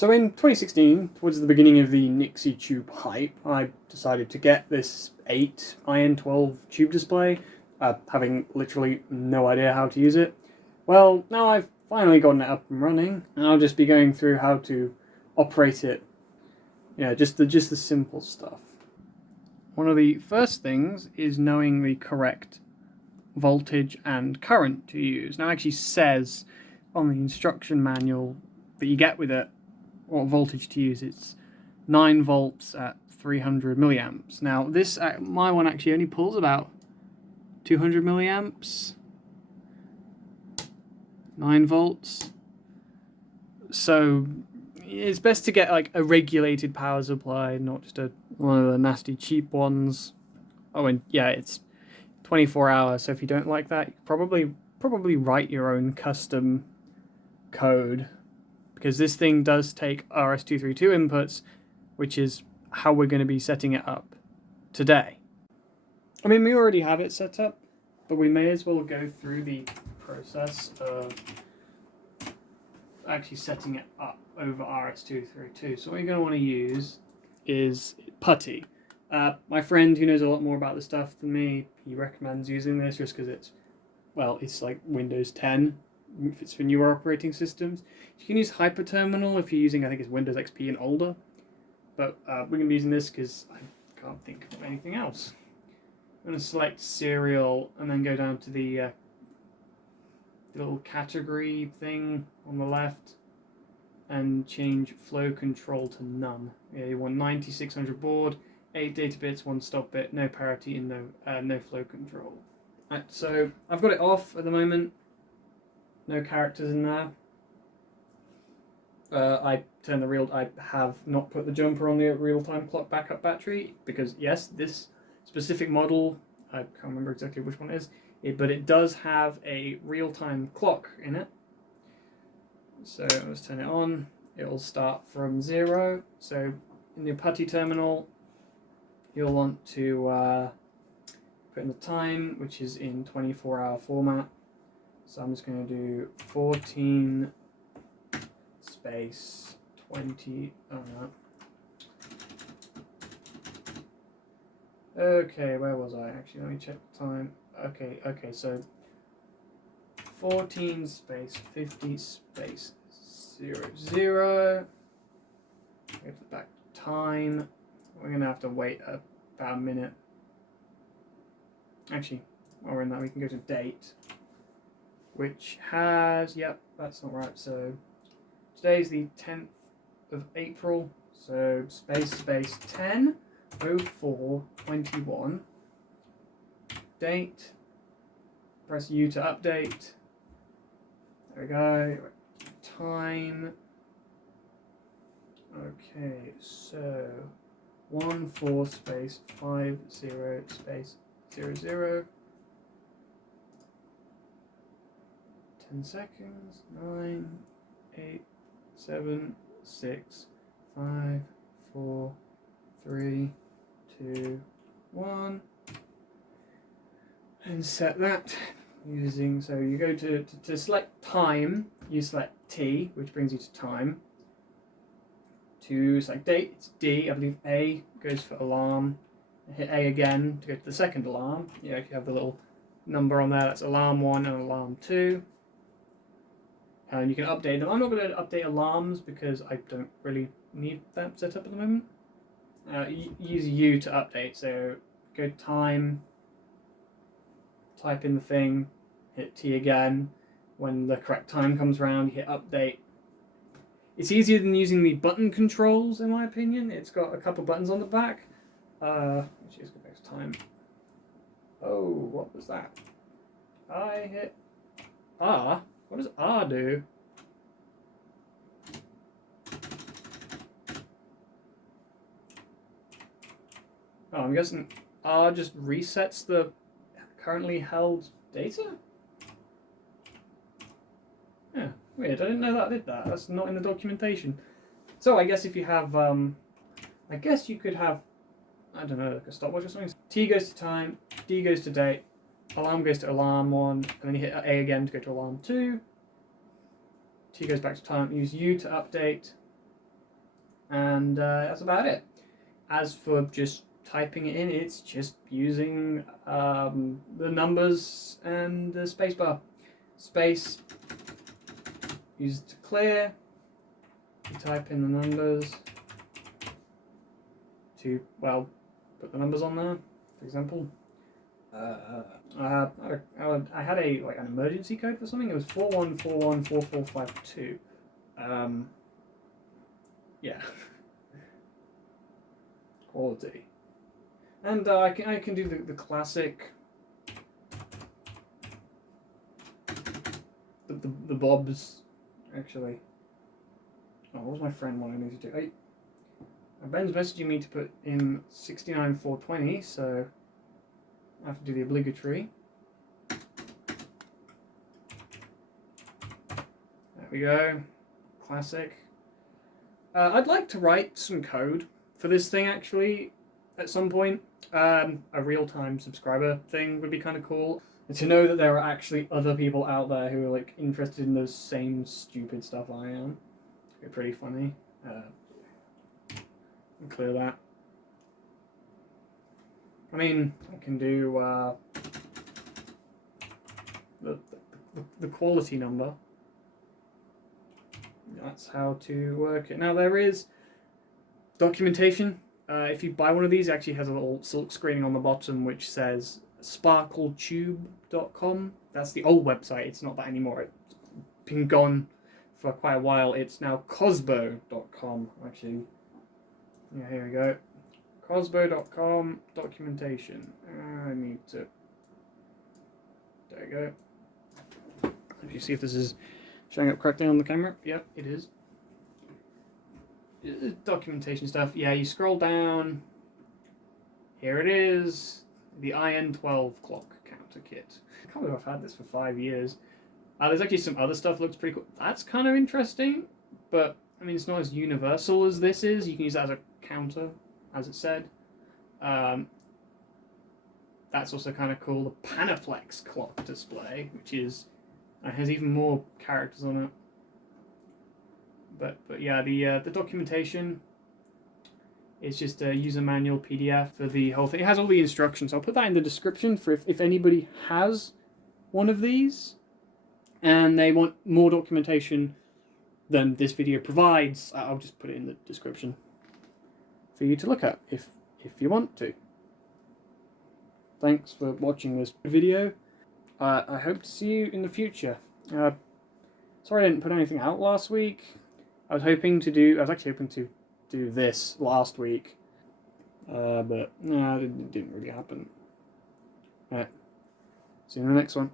So in 2016, towards the beginning of the Nixie tube hype, I decided to get this 8 IN12 tube display, having literally no idea how to use it. Well, now I've finally gotten it up and running, and I'll just be going through how to operate it. Just the simple stuff. One of the first things is knowing the correct voltage and current to use. Now it actually says on the instruction manual that you get with it what voltage to use. It's 9 volts at 300 milliamps. Now this, my one actually only pulls about 200 milliamps, 9 volts. So it's best to get like a regulated power supply, not just one of the nasty cheap ones. Oh, and yeah, it's 24 hours, so if you don't like that, you probably write your own custom code, because this thing does take RS232 inputs, which is how we're going to be setting it up today. I mean, we already have it set up, but we may as well go through the process of actually setting it up over RS232. So what you're going to want to use is putty. My friend who knows a lot more about this stuff than me, he recommends using this just because it's like Windows 10 if it's for newer operating systems. You can use Hyperterminal if you're using, I think it's Windows XP and older, but we're going to be using this because I can't think of anything else. I'm going to select serial and then go down to the little category thing on the left and change flow control to none. Yeah, you want 9600 baud, 8 data bits, 1 stop bit, no parity, and no flow control. Right, so I've got it off at the moment. No characters in there. I have not put the jumper on the real-time clock backup battery because yes, this specific model, I can't remember exactly which one it is, but it does have a real-time clock in it. So let's turn it on. It will start from 0. So in your putty terminal, you'll want to put in the time, which is in 24-hour format. So I'm just going to do 14 space 20. Oh no. Okay, where was I? Actually, let me check the time. Okay, so 14 space 50 space 00. Go to the back time. We're going to have to wait about a minute. Actually, while we're in that, we can go to date, which has, yep, that's not right. So today's the 10th of April. So space 10/04/21. Date. Press U to update. There we go. Time. Okay, so 14 space 50 space 00. 10 seconds. 9, 8, 7, 6, 5, 4, 3, 2, 1. And set that using, so you go to select time, you select T, which brings you to time. To select date, it's D. I believe A goes for alarm. Hit A again to go to the second alarm. Yeah, if you have the little number on there, that's alarm 1 and alarm 2. And you can update them. I'm not going to update alarms because I don't really need that set up at the moment. Use U to update, so go time, type in the thing, hit T again. When the correct time comes around, you hit update. It's easier than using the button controls, in my opinion. It's got a couple buttons on the back. Let's just go back to time. Oh, what was that? I hit R. What does R do? Oh, I'm guessing R just resets the currently held data? Yeah, weird. I didn't know that did that. That's not in the documentation. So I guess if you have, I guess you could have, I don't know, like a stopwatch or something. T goes to time, D goes to date, alarm goes to alarm 1, and then you hit A again to go to alarm 2. T goes back to time, use U to update, and that's about it. As for just typing it in, it's just using the numbers and the spacebar. Space, use it to clear, you type in the numbers to, well, put the numbers on there, for example. I had an emergency code for something. It was 41414452. Yeah. Quality. And I can do the classic, the bobs, actually. Oh, what was my friend wanting me to do? Ben's messaging me to put in 69420, so I have to do the obligatory. There we go. Classic. I'd like to write some code for this thing, actually, at some point. A real-time subscriber thing would be kind of cool. And to know that there are actually other people out there who are like interested in the same stupid stuff I am. It'd be pretty funny. Clear that. I mean, I can do the quality number. That's how to work it. Now there is documentation. If you buy one of these, it actually has a little silk screening on the bottom which says sparkletube.com. That's the old website. It's not that anymore. It's been gone for quite a while. It's now cosbo.com, actually. Yeah, here we go. Cosbo.com documentation. I need to. There you go. Let me see if this is showing up correctly on the camera. Yep, it is. Documentation stuff. Yeah, you scroll down. Here it is. The IN12 Clock Counter kit. I can't believe I've had this for 5 years. There's actually some other stuff that looks pretty cool. That's kind of interesting, but I mean, it's not as universal as this is. You can use that as a counter, as it said. That's also kind of cool. The Panaplex clock display, which is has even more characters on it. But yeah, the documentation is just a user manual PDF for the whole thing. It has all the instructions. I'll put that in the description for if anybody has one of these and they want more documentation than this video provides. I'll just put it in the description for you to look at if you want to. Thanks for watching this video. I hope to see you in the future. Sorry I didn't put anything out last week. I was actually hoping to do this last week, but no, it didn't really happen. Alright, see you in the next one.